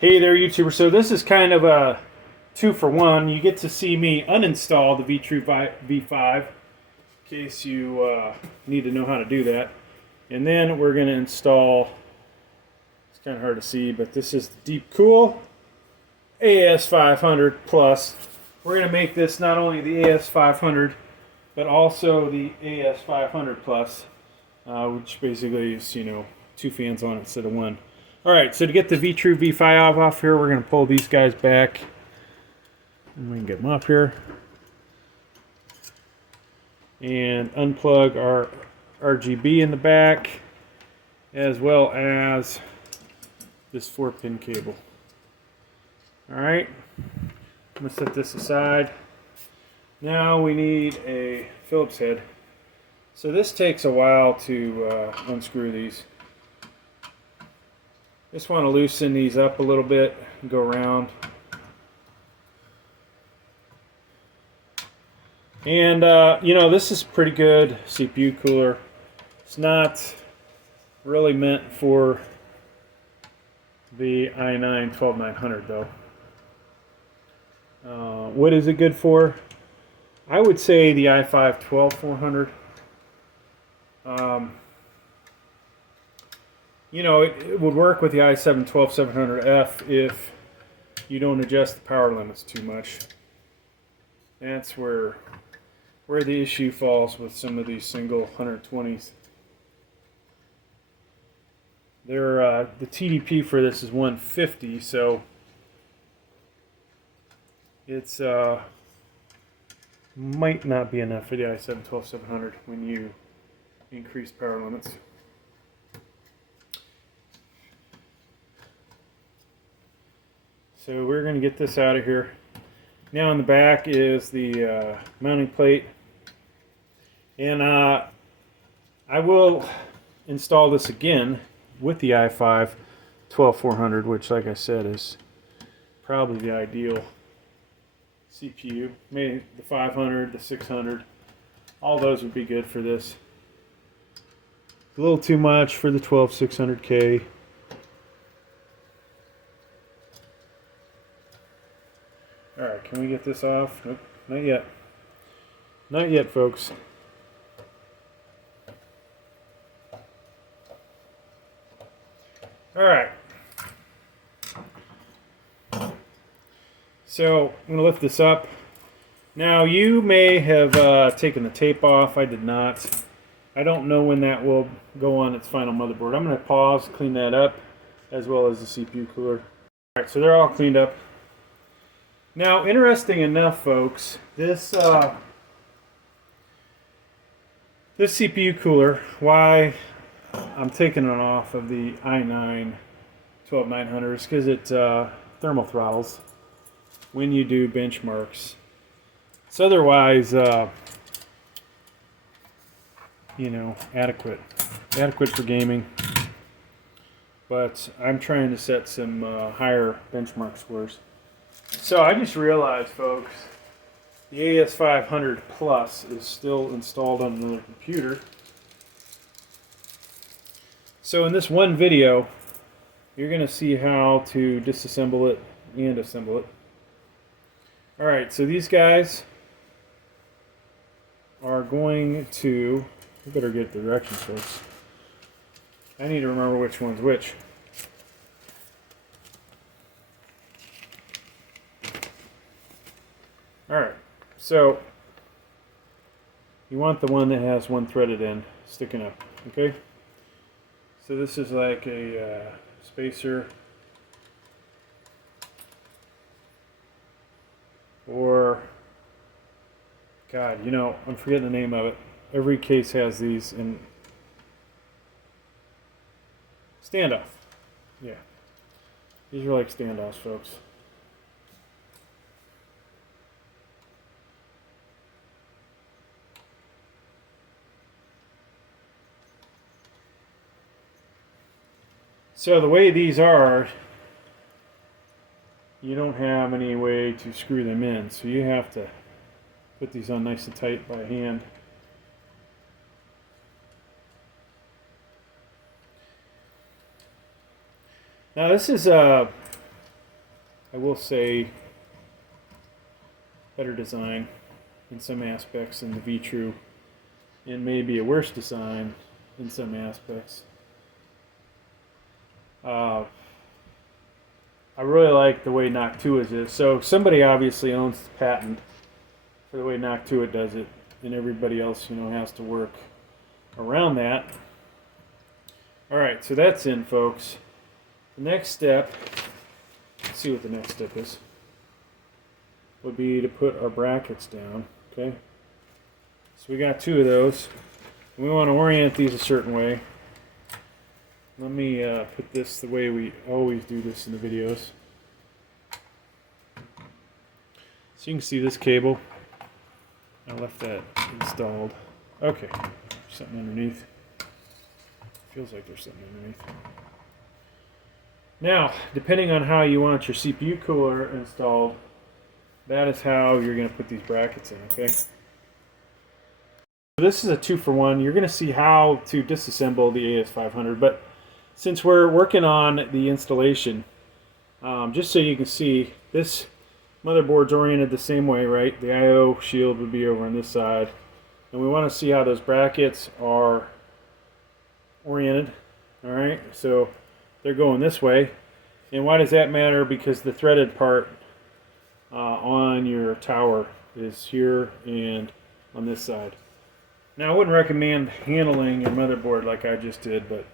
Hey there, YouTuber. So this is kind of a 2-for-1. You get to see me uninstall the Vetroo V5 in case you need to know how to do that. And then we're going to install, it's kind of hard to see, but this is the DeepCool AS500 Plus. We're going to make this not only the AS500, but also the AS500 Plus, which basically is, two fans on it instead of one. Alright, so to get the Vetroo V5 off here, we're going to pull these guys back. And we can get them up here. And unplug our RGB in the back, as well as this 4-pin cable. Alright, I'm going to set this aside. Now we need a Phillips head. So this takes a while to unscrew these. Just want to loosen these up a little bit and go around. And this is pretty good CPU cooler. It's not really meant for the i9 12900 though. What is it good for? I would say the i5 12400. It would work with the i7 12700F if you don't adjust the power limits too much. That's where the issue falls with some of these single 120s. The TDP for this is 150, so it's might not be enough for the i7 12700 when you increase power limits. So we're going to get this out of here. Now in the back is the mounting plate. And I will install this again with the i5 12400, which, like I said, is probably the ideal CPU. Maybe the 500, the 600, all those would be good for this. A little too much for the 12600K. Alright, can we get this off? Nope, not yet. Not yet, folks. Alright. So, I'm going to lift this up. Now, you may have taken the tape off. I did not. I don't know when that will go on its final motherboard. I'm going to pause, clean that up, as well as the CPU cooler. Alright, so they're all cleaned up. Now, interesting enough, folks, this CPU cooler, why I'm taking it off of the i9 12900 is because it thermal throttles when you do benchmarks. It's otherwise, adequate for gaming. But I'm trying to set some higher benchmark scores. So I just realized, folks, the AS500 Plus is still installed on another computer. So in this one video, you're going to see how to disassemble it and assemble it. Alright, so these guys are going to... I better get the directions, folks. I need to remember which one's which. Alright, so you want the one that has one threaded end sticking up, okay? So this is like a spacer, or, God, I'm forgetting the name of it. Every case has these in standoff. Yeah, these are like standoffs, folks. So the way these are, you don't have any way to screw them in, so you have to put these on nice and tight by hand. Now this is I will say, better design in some aspects than the Vetroo, and maybe a worse design in some aspects. I really like the way Noctua is. So somebody obviously owns the patent for the way Noctua does it, and everybody else, has to work around that. All right, so that's in, folks. The next step, let's see what the next step is, would be to put our brackets down, okay? So we got 2 of those. And we want to orient these a certain way. Let me put this the way we always do this in the videos. So you can see this cable. I left that installed. Okay, something underneath. Feels like there's something underneath. Now, depending on how you want your CPU cooler installed, that is how you're going to put these brackets in, okay? So this is a 2-for-1. You're going to see how to disassemble the AS500, but since we're working on the installation, just so you can see, this motherboard's oriented the same way, right? The I/O shield would be over on this side, and we want to see how those brackets are oriented. All right, so they're going this way. And why does that matter? Because the threaded part on your tower is here and on this side. Now, I wouldn't recommend handling your motherboard like I just did, but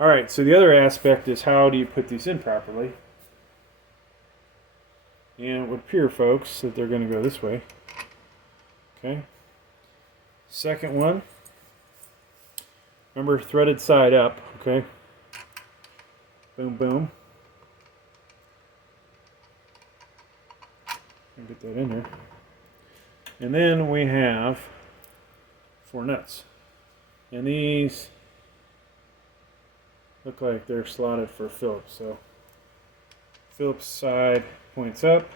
all right, so the other aspect is how do you put these in properly? And it would appear, folks, that they're going to go this way. Okay. Second one, remember, threaded side up, okay? Boom, boom. Get that in there. And then we have 4 nuts. And these look like they're slotted for Phillips. So Phillips side points up.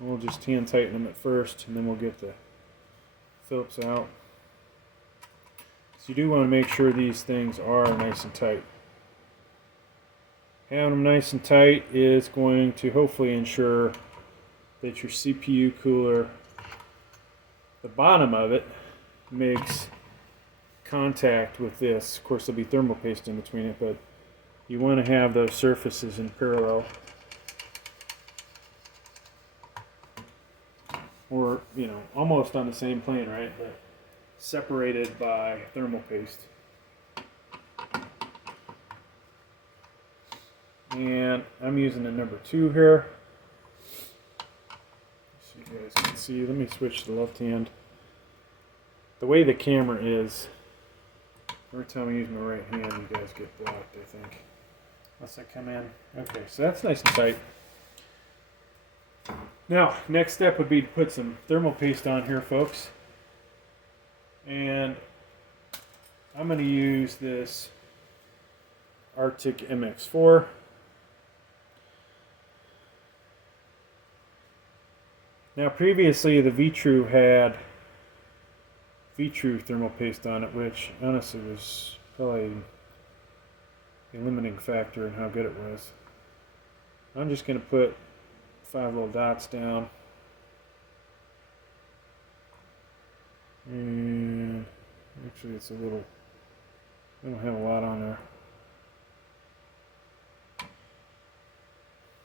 We'll just hand tighten them at first, and then we'll get the Phillips out. So you do want to make sure these things are nice and tight. Having them nice and tight is going to hopefully ensure that your CPU cooler, the bottom of it, makes contact with this. Of course, there'll be thermal paste in between it, but you want to have those surfaces in parallel, or almost on the same plane, right? But separated by thermal paste. And I'm using the number 2 here. So you guys can see. Let me switch to the left hand. The way the camera is, every time I use my right hand, you guys get blocked, I think. Unless I come in. Okay, so that's nice and tight. Now, next step would be to put some thermal paste on here, folks. And I'm going to use this Arctic MX4. Now, previously the Vetroo had Vetroo thermal paste on it, which honestly was probably a limiting factor in how good it was. I'm just going to put 5 little dots down. And actually it's a little, I don't have a lot on there.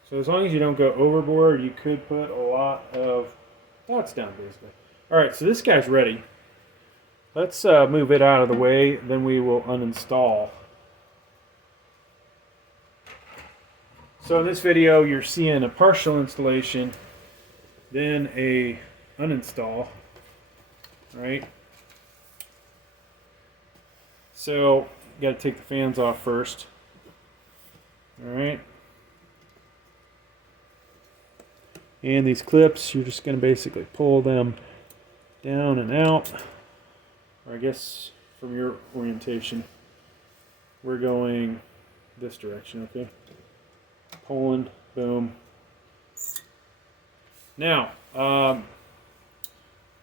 So as long as you don't go overboard, you could put a lot of dots down, basically. All right, so this guy's ready. Let's move it out of the way, then we will uninstall. So in this video, you're seeing a partial installation, then a uninstall, right? So you got to take the fans off first. All right. And these clips, you're just going to basically pull them down and out. Or I guess from your orientation, we're going this direction, okay? Pulling, boom. Now,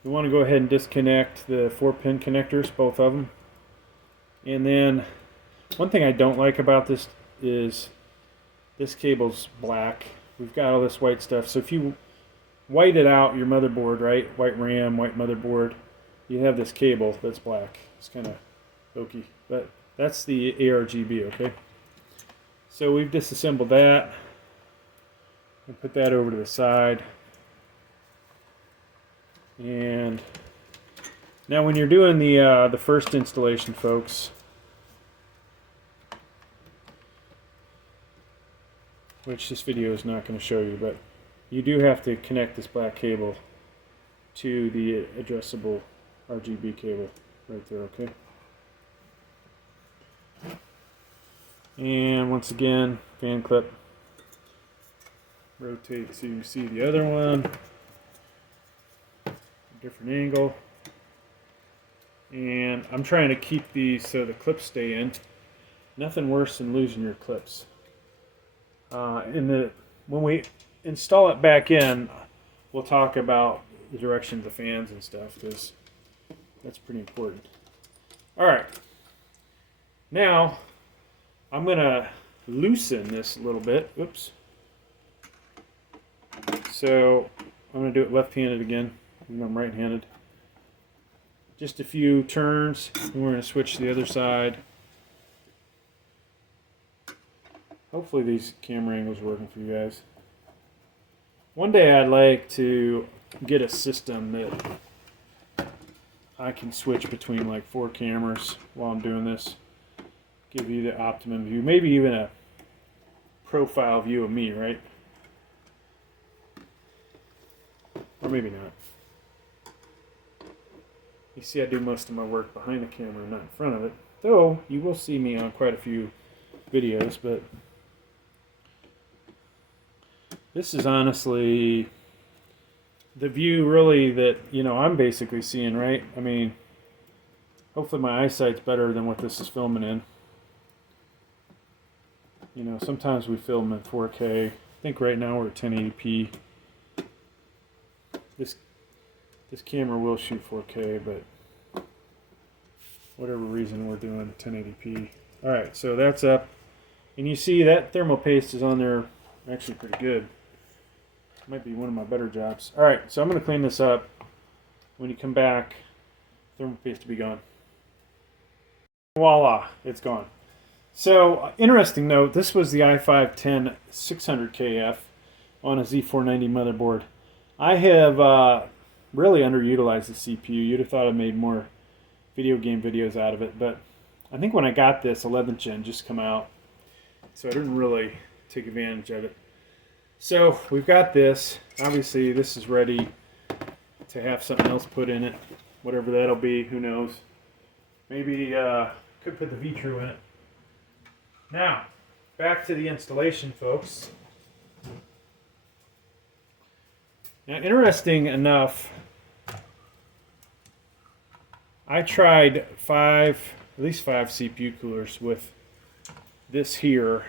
we want to go ahead and disconnect the 4-pin connectors, both of them. And then, one thing I don't like about this is this cable's black. We've got all this white stuff. So if you white it out, your motherboard, right? White RAM, white motherboard, you have this cable that's black. It's kind of hokey, but that's the ARGB, okay? So we've disassembled that and put that over to the side. And now when you're doing the first installation, folks, which this video is not going to show you, but you do have to connect this black cable to the addressable RGB cable right there, okay? And once again, fan clip. Rotate so you see the other one. Different angle. And I'm trying to keep these so the clips stay in. Nothing worse than losing your clips. When we install it back in, we'll talk about the direction of the fans and stuff, because that's pretty important. Alright, now I'm going to loosen this a little bit. Oops. So I'm going to do it left-handed again, even though I'm right-handed. Just a few turns, and we're going to switch to the other side. Hopefully these camera angles are working for you guys. One day I'd like to get a system that I can switch between like 4 cameras while I'm doing this. Give you the optimum view, maybe even a profile view of me, right? Or maybe not. You see I do most of my work behind the camera, not in front of it. Though you will see me on quite a few videos, but this is honestly the view really that, you know, I'm basically seeing, right? I mean, hopefully my eyesight's better than what this is filming in. You know, sometimes we film in 4K. I think right now we're at 1080p. This camera will shoot 4K, but whatever reason we're doing 1080p. Alright, so that's up. And you see that thermal paste is on there actually pretty good. Might be one of my better jobs. Alright, so I'm going to clean this up. When you come back, thermal paste will be gone. Voila, it's gone. So, interesting note, this was the i5 10600KF on a Z490 motherboard. I have really underutilized the CPU. You'd have thought I made more video game videos out of it, but I think when I got this, 11th gen just come out, so I didn't really take advantage of it. So we've got this. Obviously this is ready to have something else put in it, whatever that'll be, who knows. Maybe could put the Vitruvi in it. Now, back to the installation, folks. Now, interesting enough, I tried at least five CPU coolers with this here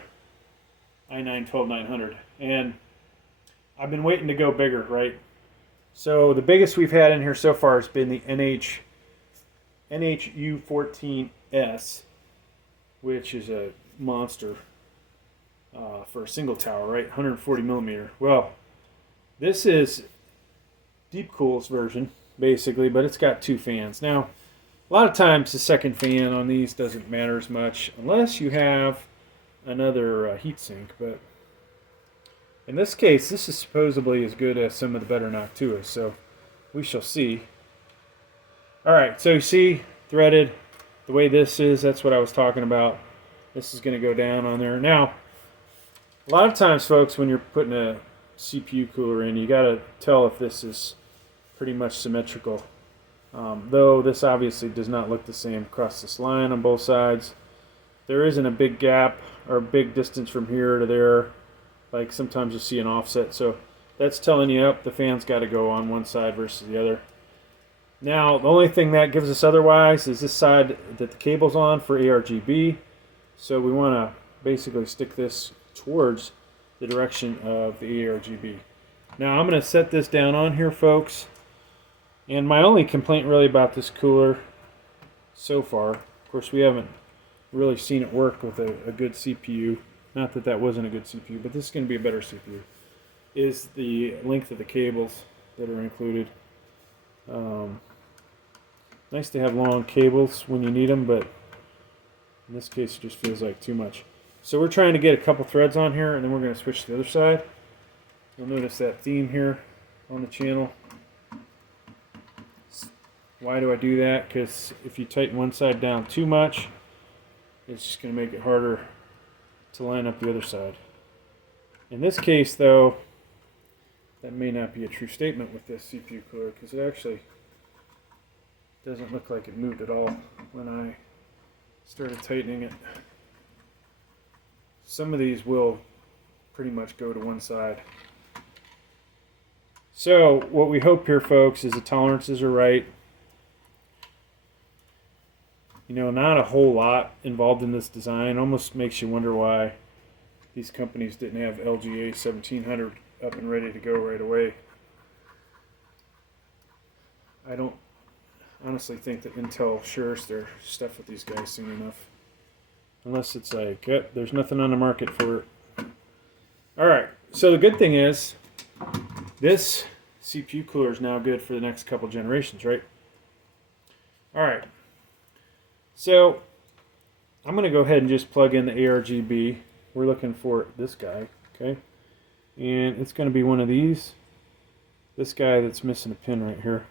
i9-12900, and I've been waiting to go bigger, right? So the biggest we've had in here so far has been the NHU14S, which is a monster for a single tower, right? 140 millimeter. Well, this is DeepCool's version, basically, but it's got 2 fans. Now, a lot of times the second fan on these doesn't matter as much unless you have another heatsink, but in this case, this is supposedly as good as some of the better Noctuas, so we shall see. Alright, so you see, threaded, the way this is, that's what I was talking about. This is going to go down on there. Now, a lot of times, folks, when you're putting a CPU cooler in, you got to tell if this is pretty much symmetrical. Though this obviously does not look the same across this line on both sides. There isn't a big gap or a big distance from here to there. Like sometimes you see an offset, so that's telling you up the fan's got to go on one side versus the other. Now, the only thing that gives us otherwise is this side that the cable's on for ARGB. So we want to basically stick this towards the direction of the ARGB. Now I'm going to set this down on here, folks. And my only complaint really about this cooler so far, of course we haven't really seen it work with a good CPU, not that that wasn't a good CPU, but this is going to be a better CPU, is the length of the cables that are included. Nice to have long cables when you need them, but in this case it just feels like too much. So we're trying to get a couple threads on here, and then we're going to switch to the other side. You'll notice that theme here on the channel. Why do I do that? Because if you tighten one side down too much, it's just going to make it harder to line up the other side. In this case, though, that may not be a true statement with this CPU cooler, because it actually doesn't look like it moved at all when I started tightening it. Some of these will pretty much go to one side. So what we hope here, folks, is the tolerances are right. You know, not a whole lot involved in this design. Almost makes you wonder why these companies didn't have LGA 1700 up and ready to go right away. I don't honestly think that Intel shares their stuff with these guys soon enough. Unless it's like, yep, there's nothing on the market for it. Alright, so the good thing is, this CPU cooler is now good for the next couple generations, right? Alright, so I'm going to go ahead and just plug in the ARGB. We're looking for this guy, okay? And it's going to be one of these. This guy that's missing a pin right here.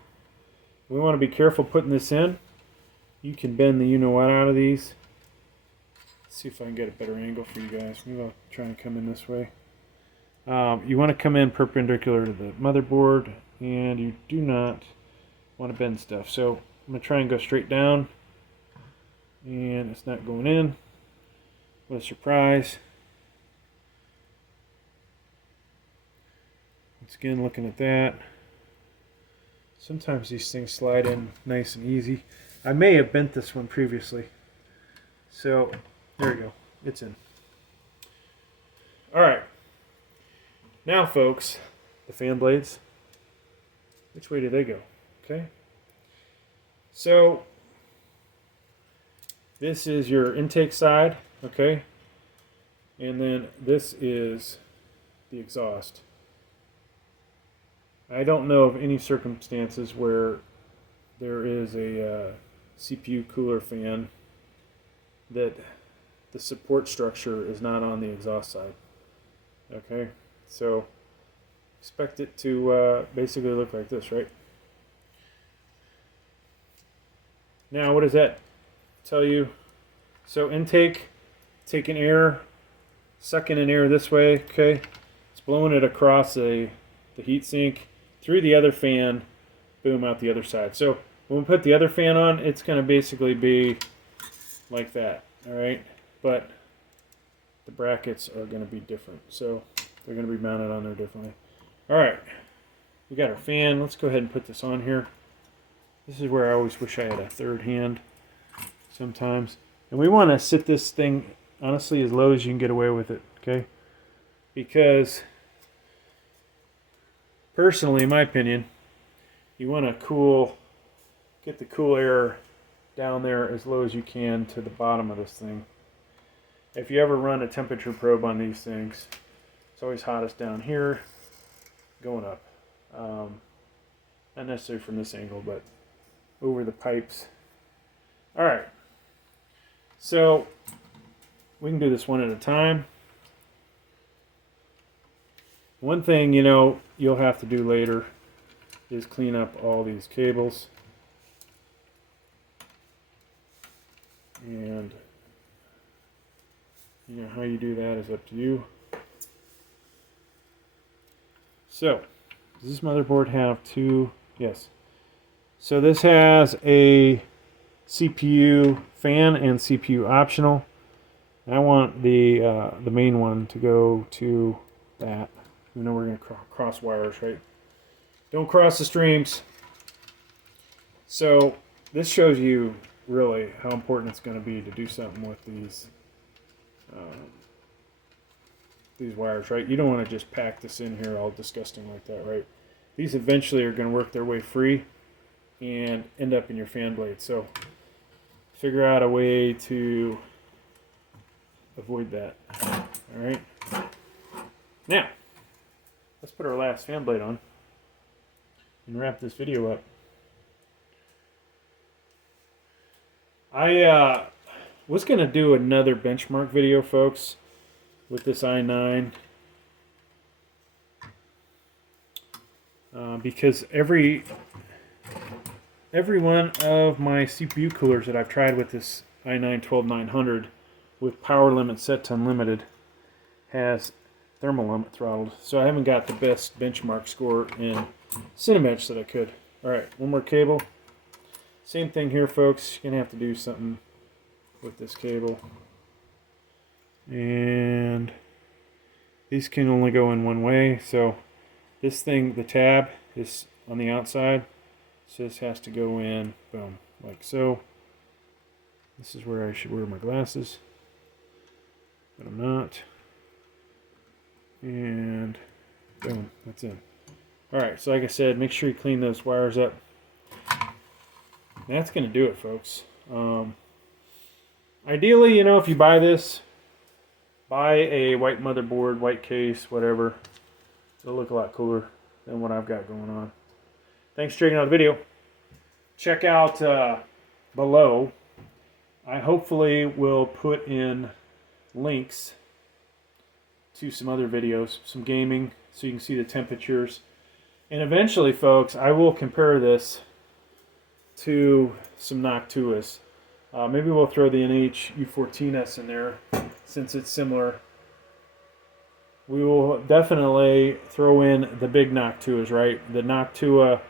We want to be careful putting this in. You can bend the you-know-what out of these. Let's see if I can get a better angle for you guys. Maybe I'll try and come in this way. You want to come in perpendicular to the motherboard, and you do not want to bend stuff. So I'm going to try and go straight down, and it's not going in. What a surprise. Once again, looking at that. Sometimes these things slide in nice and easy. I may have bent this one previously. So, there we go. It's in. Alright. Now, folks, the fan blades. Which way do they go? Okay. So, this is your intake side, okay? And then this is the exhaust. I don't know of any circumstances where there is a CPU cooler fan that the support structure is not on the exhaust side. Okay, so expect it to basically look like this, right? Now, what does that tell you? So intake, taking air, sucking in air this way, okay? It's blowing it across the heat sink, through the other fan, boom, out the other side. So when we put the other fan on, it's going to basically be like that, all right? But the brackets are going to be different, so they're going to be mounted on there differently. All right, we got our fan. Let's go ahead and put this on here. This is where I always wish I had a third hand sometimes. And we want to sit this thing, honestly, as low as you can get away with it, okay? Because personally, in my opinion, you want to get the cool air down there as low as you can to the bottom of this thing. If you ever run a temperature probe on these things, it's always hottest down here, going up. Not necessarily from this angle, but over the pipes. All right, so we can do this one at a time. One thing, you know, you'll have to do later is clean up all these cables. And, you know, how you do that is up to you. So, does this motherboard have two? Yes. So this has a CPU fan and CPU optional. I want the main one to go to that. You know we're going to cross wires, right? Don't cross the streams. So this shows you really how important it's going to be to do something with these wires, right? You don't want to just pack this in here all disgusting like that, right? These eventually are going to work their way free and end up in your fan blade. So figure out a way to avoid that. Alright. Now, let's put our last fan blade on and wrap this video up. I was going to do another benchmark video, folks, with this i9. Because every one of my CPU coolers that I've tried with this i9 12900 with power limit set to unlimited has thermal limit throttled, so I haven't got the best benchmark score in Cinematch that I could. Alright, one more cable. Same thing here, folks. You're going to have to do something with this cable. And these can only go in one way, so this thing, the tab, is on the outside, so this has to go in, boom, like so. This is where I should wear my glasses, but I'm not. And boom, that's in. Alright, so like I said, make sure you clean those wires up. That's going to do it, folks. Ideally, you know, if you buy this, buy a white motherboard, white case, whatever. It'll look a lot cooler than what I've got going on. Thanks for checking out the video. Check out below. I hopefully will put in links to some other videos, some gaming, so you can see the temperatures. And eventually, folks, I will compare this to some Noctuas. Maybe we'll throw the NH-U14S in there, since it's similar. We will definitely throw in the big Noctuas, right? The Noctua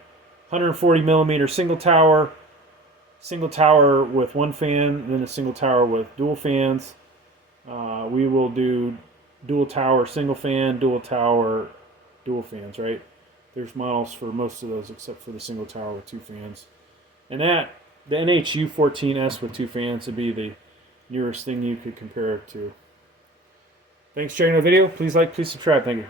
140mm single tower with one fan, then a single tower with dual fans. We will do dual tower single fan, dual tower dual fans, right? There's models for most of those except for the single tower with two fans. And that, the NH-U14S with two fans would be the nearest thing you could compare it to. Thanks for checking out the video. Please like, please subscribe. Thank you.